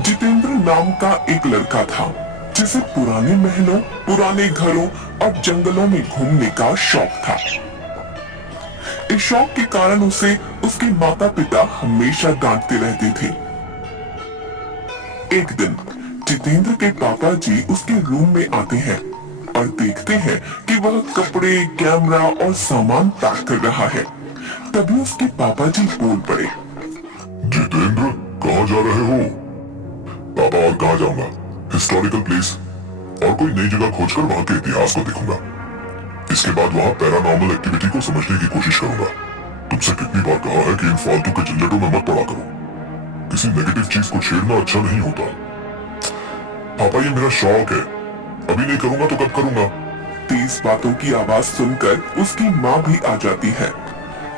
जितेंद्र नाम का एक लड़का था जिसे पुराने महलों, पुराने घरों और जंगलों में घूमने का शौक था। इस शौक के कारण उसे उसके माता पिता हमेशा डांटते रहते थे। एक दिन जितेंद्र के पापा जी उसके रूम में आते हैं और देखते हैं कि वह कपड़े, कैमरा और सामान पैक कर रहा है। तभी उसके पापा जी बोल पड़े, जितेंद्र, कहाँ जा रहे हो? पापा, और कहाँ जाऊंगा? हिस्टोरिकल प्लेस और कोई नई जगह खोजकर वहाँ के इतिहास को देखूंगा। इसके बाद वहाँ पैरानॉर्मल एक्टिविटी को समझने की कोशिश करूंगा। तुमसे कितनी बार कहा है कि इन फालतू के झंझटों में मत पड़ा करो। किसी नेगेटिव चीज को छेड़ना अच्छा नहीं होता। पापा, ये मेरा शौक है, अभी नहीं करूंगा तो कब करूंगा? तेज बातों की आवाज सुनकर उसकी माँ भी आ जाती है।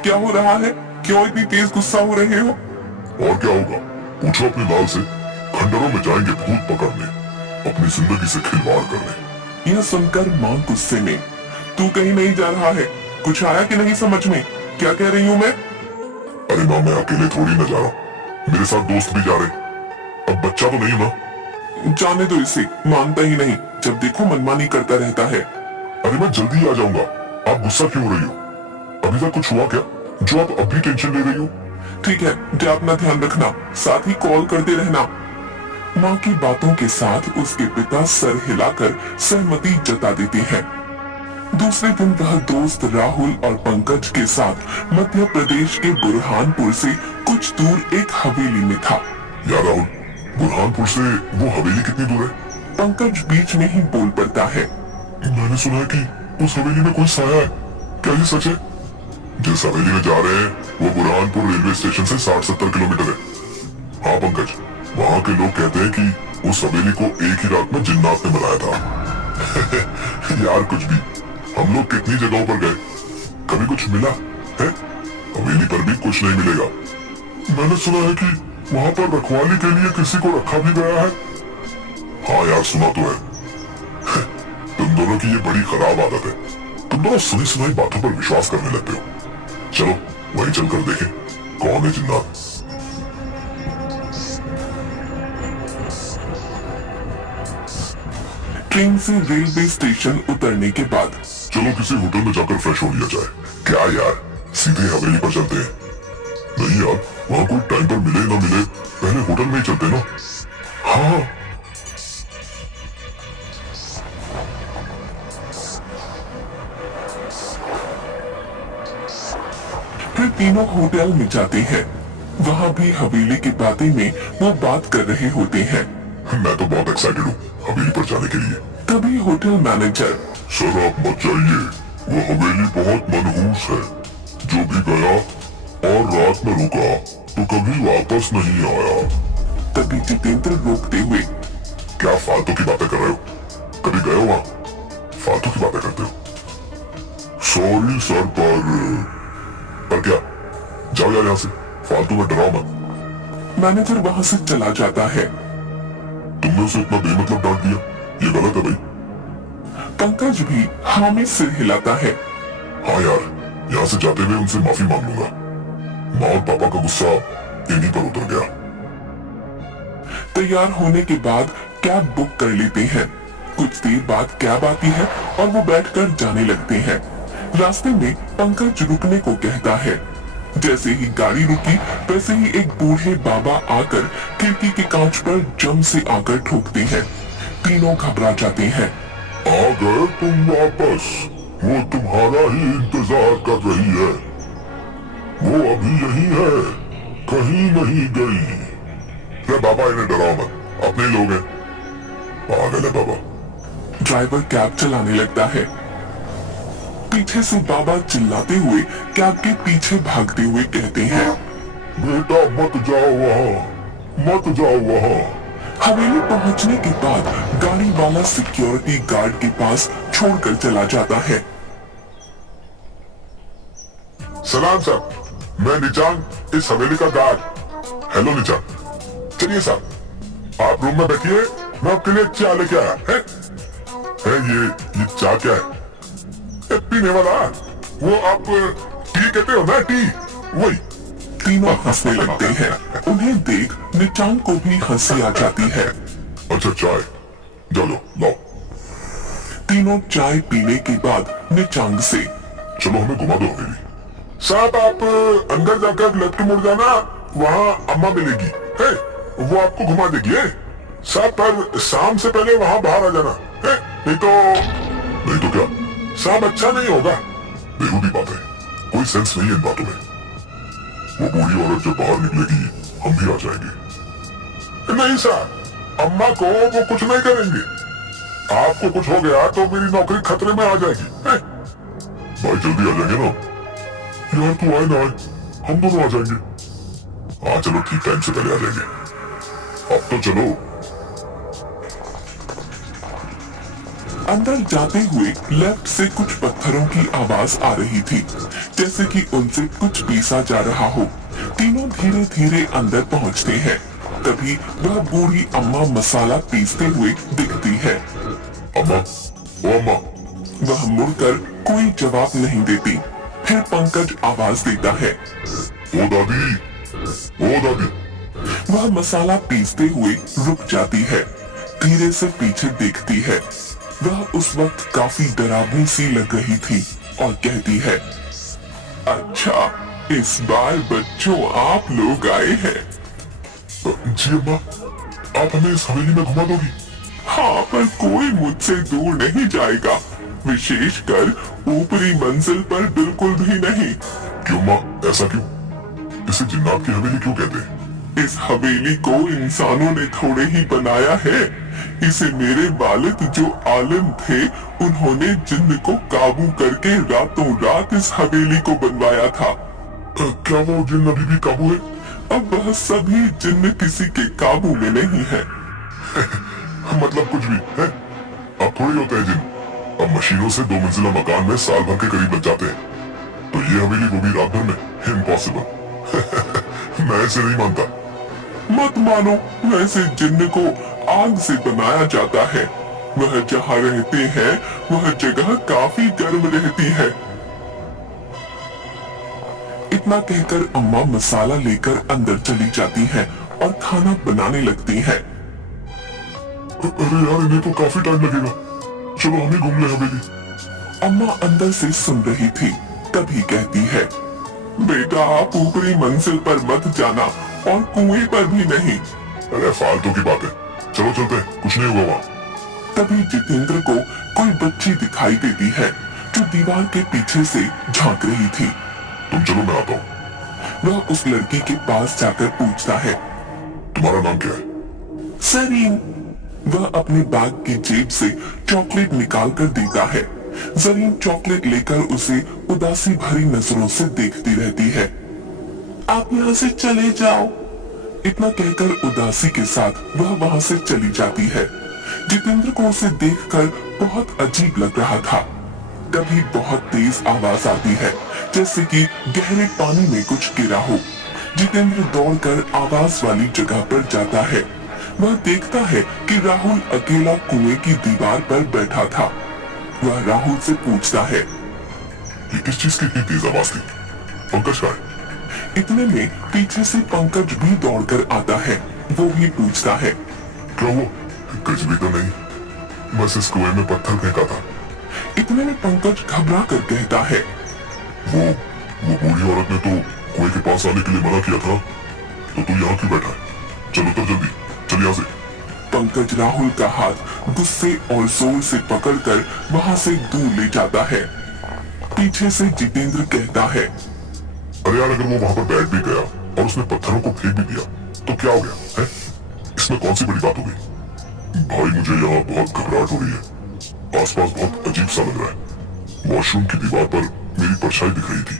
क्या हो रहा है? क्यों इतनी तेज गुस्सा हो रहे हो? और क्या होगा, पूछो अपने लाल से। खंडरों में जाएंगे भूत पकड़ने, अपनी जिंदगी से खिलवाड़ करने। यह सुनकर माँ गुस्से में, तू कहीं नहीं जा रहा है? कुछ आया कि नहीं समझ में? क्या कह रही हूँ मैं? अरे माँ, मैं अकेले थोड़ी न जा रहा, मेरे साथ दोस्त भी जा रहे। अब बच्चा तो नहीं ना? जाने दो इसे, मानता ही नहीं, जब देखो मनमानी करता रहता है। अरे मैं जल्दी आ जाऊंगा, आप गुस्सा क्यों हो रही हो? अभी तक कुछ हुआ क्या जो आप अभी टेंशन ले रही हो? ठीक है, जा अपना ध्यान रखना, साथ ही कॉल करते रहना। माँ की बातों के साथ उसके पिता सर हिलाकर सहमति जता देते हैं। दूसरे दिन वह दोस्त राहुल और पंकज के साथ मध्य प्रदेश के बुरहानपुर से कुछ दूर एक हवेली में था। यार राहुल, बुरहानपुर से वो हवेली कितनी दूर है? पंकज बीच में ही बोल पड़ता है, मैंने सुना है कि उस हवेली में कोई साया है, क्या ये सच है? जिस हवेली में जा रहे हैं वो बुरहानपुर रेलवे स्टेशन से 60-70 किलोमीटर है। हाँ पंकज, वहाँ के लोग कहते हैं कि उस हवेली को एक ही रात में जिन्नात ने बनाया था। यार कुछ भी, हम लोग कितनी जगहों पर गए, कभी कुछ मिला है? हवेली पर भी कुछ नहीं मिलेगा। मैंने सुना है कि वहाँ पर रखवाली के लिए किसी को रखा भी गया है। हाँ यार, सुना तो है। तुम दोनों की ये बड़ी खराब आदत है, तुम दोनों सुनी सुनाई बातों पर विश्वास करने लगते हो। चलो वहीं चलकर देखें कौन है जिन्नात। ट्रेन से रेलवे स्टेशन उतरने के बाद चलो किसी होटल में जाकर फ्रेश हो लिया जाए। क्या यार, सीधे हवेली पर चलते हैं? नहीं यार, वहाँ कोई टाइम पर मिले ना मिले, पहले होटल में ही चलते ना। हाँ फिर तीनों होटल में जाते हैं। वहाँ भी हवेली की बातें में वो बात कर रहे होते हैं। मैं तो बहुत एक्साइटेड हूँ हवेली पर जाने के लिए। तभी होटल मैनेजर, सर आप मत जाइए, वो हवेली बहुत मनहूस है। जो भी गया और रात में रुका तो कभी वापस नहीं आया। तभी जितेंद्र रोकते हुए, क्या फालतू की बातें कर रहे हो? कभी गए हो वहाँ? फालतू की बातें करते हो। सॉरी सर, पर क्या? जाओ यार यहाँ से, फालतू में डराओ मत। मैनेजर वहाँ से चला जाता है। तुमने उसे इतना बेमतलब डांट दिया, ये गलत है भाई। पंकज भी हाँ में सिर हिलाता है। हाँ यार, यहाँ से जाते हुए उनसे माफी मांग लूंगा। माँ और पापा का गुस्सा इन्हीं पर उतर गया। तैयार होने के बाद कैब बुक कर लेते हैं। कुछ देर बाद कैब आती है और वो बैठकर जाने लगते हैं। रास्ते में पंकज रुकने को कहता है। जैसे ही गाड़ी रुकी वैसे ही एक बूढ़े बाबा आकर खिड़की के कांच पर जम से आकर ठोकते हैं। तीनों घबरा जाते हैं। आ गए तुम वापस, वो तुम्हारा ही इंतजार कर रही है। वो अभी यही है, कहीं नहीं गई। रे बाबा, इन्हें डराओ मत, अपने लोग हैं। पागल है बाबा। ड्राइवर कैब चलाने लगता है। पीछे से बाबा चिल्लाते हुए कैब के पीछे भागते हुए कहते हैं, बेटा मत जाओ वहाँ, मत जाओ वहाँ। हवेली पहुंचने के बाद गाड़ी वाला सिक्योरिटी गार्ड के पास छोड़कर चला जाता है। सलाम साहब, मैं निचांग, इस हवेली का गार्ड। हेलो निचांग, चलिए साहब, आप रूम में बैठिए, मैं आपके लिए चाय लेके आया है। ये चाय क्या है? पीने वाला, वो आप टी कहते हो ना, टी, वही। तीनों हंसने लगते हैं। उन्हें देख निचांग को भी हंसी आ जाती है। अच्छा चाय, जाओ जाओ लाओ। तीनों चाय पीने के बाद निचांग से, चलो हमें घुमा दो हवेली। साहब आप अंदर जाकर लेफ्ट मुड़ जाना, वहाँ अम्मा मिलेगी है, वो आपको घुमा देगी है। साहब पर शाम से पहले वहाँ बाहर आ जाना है, नहीं तो क्या साहब अच्छा नहीं होगा। बेहूदी बात है, कोई सेंस नहीं है इन बातों में। वो बूढ़ी औरत जब बाहर निकलेगी हम भी आ जाएंगे। नहीं साहब, अम्मा को वो कुछ नहीं करेंगे। आपको कुछ हो गया तो मेरी नौकरी खतरे में आ जाएगी है? भाई जल्दी आ जाएंगे ना यार, तू आए ना आए हम दोनों आ जाएंगे। हाँ चलो ठीक, टाइम से पहले आ जाएंगे। अब तो चलो। अंदर जाते हुए लेफ्ट से कुछ पत्थरों की आवाज आ रही थी, जैसे कि उनसे कुछ पीसा जा रहा हो। तीनों धीरे धीरे अंदर पहुंचते हैं। तभी वह बूढ़ी अम्मा मसाला पीसते हुए दिखती है। अम्मा, ओ अम्मा। वह मुड़कर कोई जवाब नहीं देती। फिर पंकज आवाज देता है, ओ दादी, ओ दादी। वह मसाला पीसते हुए रुक जाती है, धीरे से पीछे देखती है। वह उस वक्त काफी डरावनी सी लग रही थी और कहती है, अच्छा इस बार बच्चों आप लोग आए हैं। जी अम्मा, आप हमें इस हवेली में घुमा दोगी? हाँ, पर कोई मुझसे दूर नहीं जाएगा, विशेषकर ऊपरी मंजिल पर बिल्कुल भी नहीं। क्यों माँ, ऐसा क्यों? इसे जिन्नात की हवेली क्यों कहते हैं? इस हवेली को इंसानों ने थोड़े ही बनाया है। इसे मेरे वालिद जो आलिम थे, उन्होंने जिन्न को काबू करके रातों रात इस हवेली को बनवाया था। क्या वो जिन्न अभी भी काबू है? अब वह सभी जिन्न किसी के काबू में नहीं है। मतलब कुछ भी है? अब थोड़ी होता है जिन्न, अब मशीनों से 2 मंजिला मकान में साल भर के करीब बच जाते हैं। तो ये हवेली वो भी रात भर में, इम्पॉसिबल। मैं इसे नहीं मानता। मत मानो, वैसे जिन्न को आग से बनाया जाता है। वह जहाँ रहते हैं वह जगह काफी गर्म रहती है। इतना कहकर अम्मा मसाला लेकर अंदर चली जाती हैं और खाना बनाने लगती हैं। अरे यार, इन्हें तो काफी टाइम लगेगा, चलो हम ही घूम ले हवेली। अम्मा अंदर से सुन रही थी, तभी कहती है, बेटा आप ऊपरी मंजिल पर मत जाना और कुएं पर भी नहीं। अरे फालतू की बात है, चलो चलते हैं, कुछ नहीं होगा वहाँ। तभी जितेंद्र को कोई बच्ची दिखाई देती है जो दीवार के पीछे से झांक रही थी। तुम चलो, मैं आता हूँ। वह उस लड़की के पास जाकर पूछता है, तुम्हारा नाम क्या है? जरीन। वह अपने बैग की जेब से चॉकलेट निकाल कर देता है। जरीन चॉकलेट लेकर उसे उदासी भरी नजरों से देखती रहती है। आप यहाँ से चले जाओ। इतना कहकर उदासी के साथ वह वहाँ से चली जाती है। जितेंद्र को उसे देखकर बहुत अजीब लग रहा था। तभी बहुत तेज आवाज आती है, जैसे कि गहरे पानी में कुछ गिरा हो। जितेंद्र दौड़कर आवाज वाली जगह पर जाता है। वह देखता है कि राहुल अकेला कुएं की दीवार पर बैठा था। वह राहुल से पूछता है, ये किस चीज की इतनी तेज आवाज थी? पंकज कहाँ है? इतने में पीछे से पंकज भी दौड़कर आता है। वो भी पूछता है, क्या वो कुछ भी तो नहीं, बस इस कुएं में पत्थर फेंका था। इतने में पंकज घबरा कर कहता है, वो बूढ़ी औरत ने तो कुएं के पास आने के लिए मना किया था, तो तू यहाँ क्यों बैठा है? चलो तो जल्दी, चल यहाँ से। पंकज राहुल का हाथ गुस्से और जोर से पकड़कर वहाँ से दूर ले जाता है। पीछे से जितेंद्र कहता है, अरे यार, अगर वो वहाँ पर बैठ भी गया और उसने पत्थरों को फेंक भी दिया तो क्या हो गया है? इसमें कौन सी बड़ी बात हो गई? भाई मुझे यहाँ बहुत घबराहट हो रही है, आसपास बहुत अजीब सा लग रहा है। वॉशरूम की दीवार पर मेरी परछाई दिख रही थी।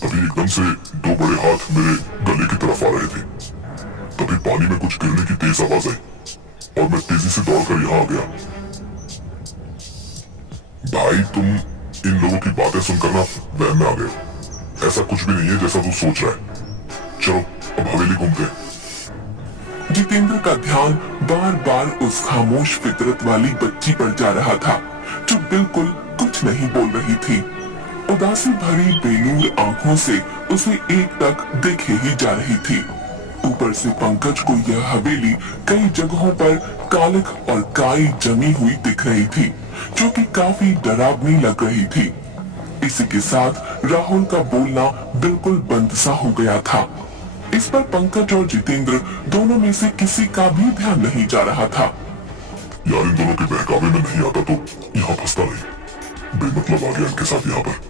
तभी एकदम से 2 बड़े हाथ मेरे गले की तरफ आ रहे थे। तभी पानी में कुछ गिरने की तेज आवाज आई और मैं तेजी से दौड़कर यहाँ आ गया। भाई तुम इन लोगों की बातें सुनकर ना वहम में आ गए हो। ऐसा कुछ भी नहीं है जैसा तू सोच रहा है। चलो अब हवेली घूमते हैं। जितेंद्र का ध्यान बार बार उस खामोश फितरत वाली बच्ची पर जा रहा था जो बिल्कुल कुछ नहीं बोल रही थी। उदासी भरी बेनूर आंखों से उसे एक टक देखे ही जा रही थी। ऊपर से पंकज को यह हवेली कई जगहों पर कालिख और काई जमी हुई दिख रही थी, जो कि काफी डरावनी लग रही थी। इसी के साथ राहुल का बोलना बिल्कुल बंद सा हो गया था। इस पर पंकज और जितेंद्र दोनों में से किसी का भी ध्यान नहीं जा रहा था। यार इन दोनों के बहकावे में नहीं आता तो यहाँ फंसता नहीं, बेमतलब आ गया इनके साथ यहाँ पर।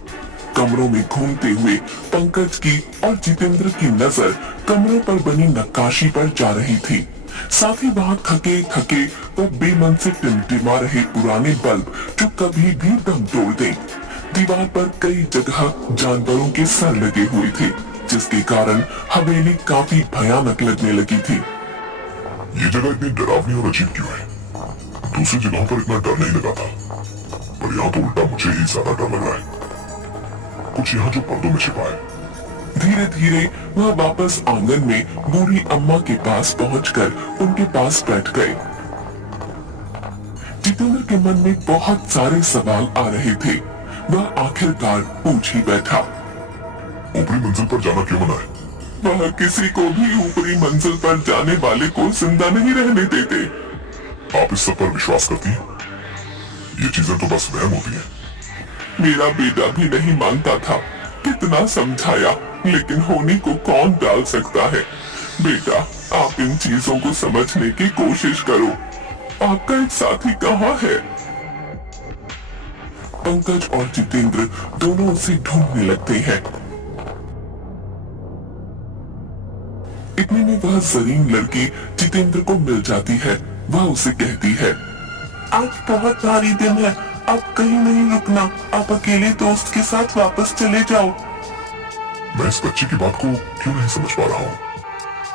कमरों में घूमते हुए पंकज की और जितेंद्र की नजर कमरों पर बनी नक्काशी पर जा रही थी। साथ ही वहाँ थके थके व बेमन से टिमटिमा रहे पुराने बल्ब जो कभी भी दम तोड़ दें। दीवार पर कई जगह जानवरों के सर लगे हुए थे, जिसके कारण हवेली काफी भयानक लगने लगी थी। ये जगह इतनी डरावनी और अजीब क्यों है? दूसरी जगहों पर इतना डर नहीं लगा था, पर यहाँ तो उल्टा मुझे ही ज्यादा डर लग रहा है। कुछ यहाँ जो पर्दों में छिपा है। धीरे धीरे वह वापस आंगन में बूढ़ी अम्मा के पास पहुंचकर उनके पास बैठ गए। जितेंद्र के मन में बहुत सारे सवाल आ रहे थे। वह आखिरकार पूछ ही बैठा, ऊपरी मंजिल पर जाना क्यों मना है? वह किसी को भी ऊपरी मंजिल पर जाने वाले को जिंदा नहीं रहने देते। आप इस सब पर विश्वास करती हैं? ये चीजें तो बस वहम होती हैं। मेरा बेटा भी नहीं मानता था, कितना समझाया, लेकिन होने को कौन डाल सकता है। बेटा, आप इन चीजों को समझने की कोशिश करो। आपका एक साथी कहाँ है? पंकज और जितेंद्र दोनों उसे ढूंढने लगते हैं। इतने में वह जरीन लड़की जितेंद्र को मिल जाती है। वह उसे कहती है, आज बहुत भारी दिन है, अब कहीं नहीं रुकना। आप अकेले दोस्त के साथ वापस चले जाओ। मैं इस बच्ची की बात को क्यों नहीं समझ पा रहा हूँ?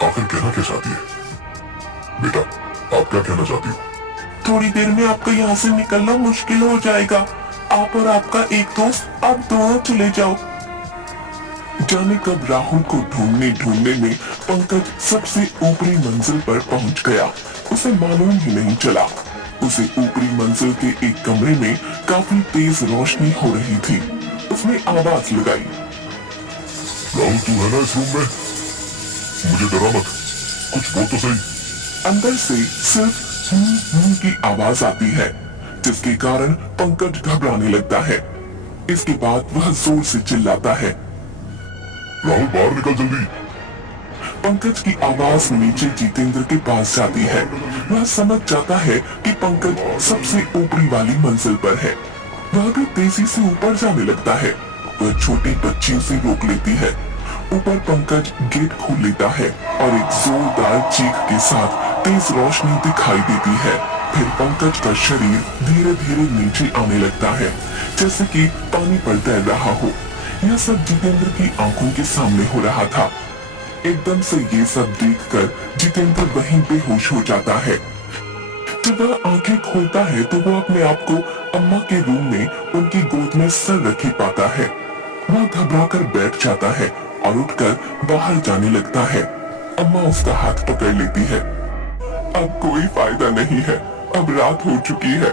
आखिर कहना क्या चाहती है? बेटा, आप क्या कहना चाहती हो? थोड़ी देर में आपका यहाँ से निकलना मुश्किल हो जाएगा। आप और आपका एक दोस्त, आप दोनों चले जाओ। जाने कब राहुल को ढूंढने ढूंढने में पंकज सबसे ऊपरी मंजिल पर पहुंच गया। उसे मालूम ही नहीं चला। उसे ऊपरी मंजिल के एक कमरे में काफी तेज रोशनी हो रही थी। उसने आवाज लगाई, राहुल तू है ना इस रूम में? मुझे डरा मत, कुछ बोल तो सही। अंदर से सिर्फ की आवाज आती है, जिसके कारण पंकज घबराने लगता है। इसके बाद वह जोर से चिल्लाता है, राहुल बाहर निकल जल्दी। पंकज की आवाज नीचे जितेंद्र के पास जाती है। वह समझ जाता है कि पंकज सबसे ऊपरी वाली मंजिल पर है। वह भी तेजी से ऊपर जाने लगता है। वह छोटी बच्ची उसे रोक लेती है। ऊपर पंकज गेट खोल लेता है और एक जोरदार चीख के साथ तेज रोशनी दिखाई देती है। फिर पंकज का शरीर धीरे धीरे नीचे आने लगता है, जैसे कि पानी पर तैर रहा हो। यह सब जितेंद्र की आंखों के सामने हो रहा था। एकदम से ये सब देखकर जितेंद्र वहीं बेहोश हो जाता है। जब वह आंखें खोलता है तो वो अपने आप को अम्मा के रूम में उनकी गोद में सर रखे पाता है। वह घबराकर बैठ जाता है और उठकर बाहर जाने लगता है। अम्मा उसका हाथ पकड़ लेती है। अब कोई फायदा नहीं है, अब रात हो चुकी है।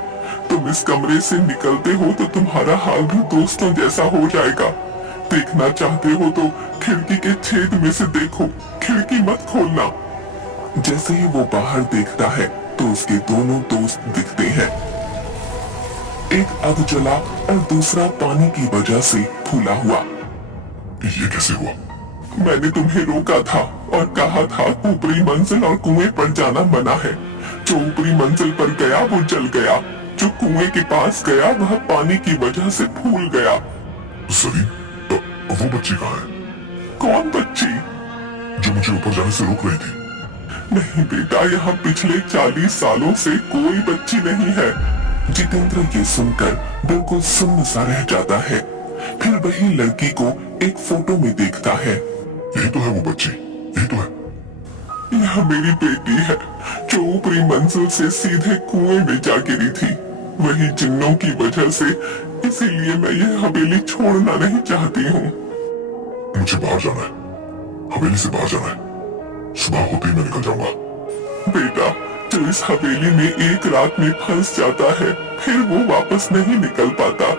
तुम इस कमरे से निकलते हो तो तुम्हारा हाल भी दोस्तों जैसा हो जाएगा। देखना चाहते हो तो खिड़की के छेद में से देखो, खिड़की मत खोलना। जैसे ही वो बाहर देखता है तो उसके दोनों दोस्त दिखते हैं। एक अध जला और दूसरा पानी की वजह से फूला हुआ। ये कैसे हुआ? मैंने तुम्हें रोका था और कहा था ऊपरी मंजिल और कुएं पर जाना मना है। जो ऊपरी मंजिल पर गया वो जल गया, जो कुएं के पास गया वह पानी की वजह से फूल गया। सलीम, वो बच्ची कहाँ है? कौन बच्ची? जो मुझे ऊपर जाने से रोक रही थी। नहीं बेटा, यहाँ पिछले 40 सालों से कोई बच्ची नहीं है। जितेंद्र ये सुनकर बिल्कुल सुन्न सा रह जाता है। फिर वही लड़की को एक फोटो में देखता है। यही तो है वो बच्ची, यही तो है। यह मेरी बेटी है जो ऊपरी मंजिल से सीधे कुएं में जा गिरी थी। वही जिन्नों की वजह से, इसीलिए मैं यह हवेली छोड़ना नहीं चाहती हूँ। मुझे बाहर जाना है, हवेली से बाहर जाना है। सुबह होते ही मैं निकल जाऊंगा। बेटा, जो इस हवेली में एक रात में फंस जाता है फिर वो वापस नहीं निकल पाता।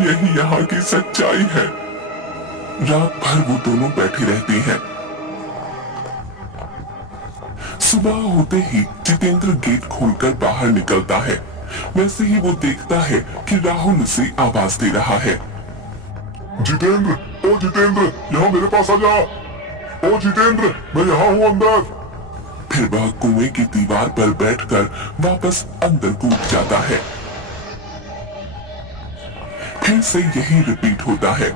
यही यहाँ की सच्चाई है। रात भर वो दोनों बैठे रहते हैं। सुबह होते ही जितेंद्र गेट खोलकर बाहर निकलता है। वैसे ही वो देखता है कि राहुल उसे आवाज दे रहा है। जितेंद्र, ओ जितेंद्र, यहाँ मेरे पास आ जा। ओ जितेंद्र, मैं यहाँ हूँ अंदर। फिर वह कुएं की दीवार पर बैठकर वापस अंदर कूद जाता है। फिर से यही रिपीट होता है।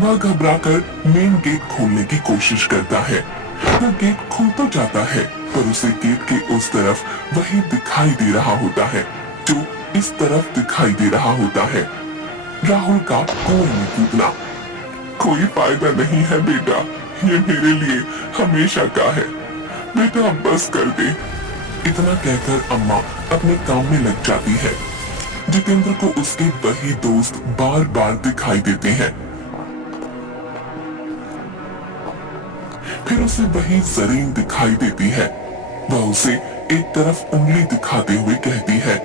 वह घबराकर मेन गेट खोलने की कोशिश करता है। वह गेट खुल तो जाता है, पर उसे गेट के उस तरफ वही दिखाई दे रहा होता है जो इस तरफ दिखाई दे रहा होता है। राहुल का कुएं में कूदना। कोई फायदा नहीं है बेटा, ये मेरे लिए हमेशा का है। बेटा अब बस कर दे। इतना कहकर अम्मा अपने काम में लग जाती है। जितेंद्र को उसके वही दोस्त बार बार दिखाई देते हैं। फिर उसे वही जरीन दिखाई देती है। वह उसे एक तरफ उंगली दिखाते हुए कहती है,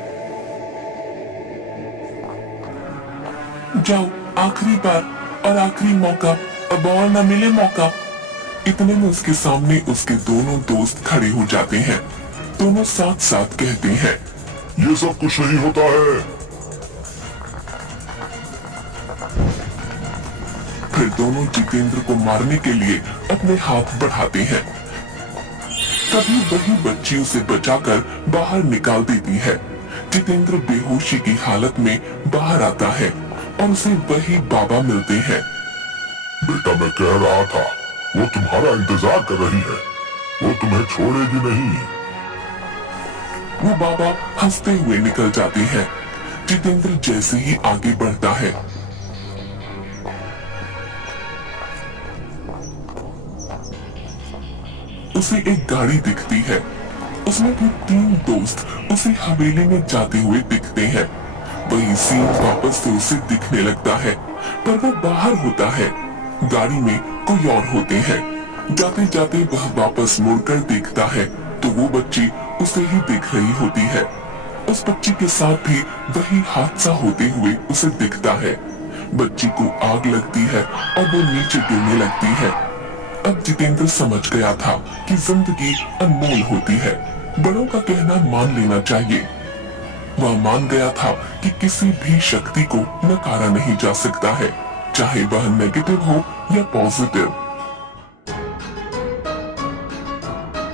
जाओ, आखिरी बार और आखिरी मौका, अब और न मिले मौका। इतने में उसके सामने उसके दोनों दोस्त खड़े हो जाते हैं। दोनों साथ साथ कहते हैं, ये सब कुछ नहीं होता है। फिर दोनों जितेंद्र को मारने के लिए अपने हाथ बढ़ाते हैं। तभी वही बच्ची उसे बचाकर बाहर निकाल देती है। जितेंद्र बेहोशी की हालत में बाहर आता है और उसे वही बाबा मिलते हैं। बेटा, मैं कह रहा था, वो तुम्हारा इंतजार कर रही है, वो तुम्हें छोड़ेगी नहीं। वो बाबा हंसते हुए निकल जाते हैं। जितेंद्र जैसे ही आगे बढ़ता है, उसे एक गाड़ी दिखती है। उसमें भी 3 दोस्त उसे हवेली में जाते हुए दिखते हैं। वही सीन वापस से उसे दिखने लगता है, पर वो बाहर होता है। गाड़ी में कोई और होते हैं। जाते जाते वह वापस मुड़कर देखता है तो वो बच्ची उसे ही देख रही होती है। उस बच्ची के साथ भी वही हादसा होते हुए उसे दिखता है। बच्ची को आग लगती है और वो नीचे गिरने लगती है। अब जितेंद्र समझ गया था कि जिंदगी अनमोल होती है, बड़ों का कहना मान लेना चाहिए। वह मान गया था कि किसी भी शक्ति को नकारा नहीं जा सकता है, चाहे वह नेगेटिव हो या पॉजिटिव।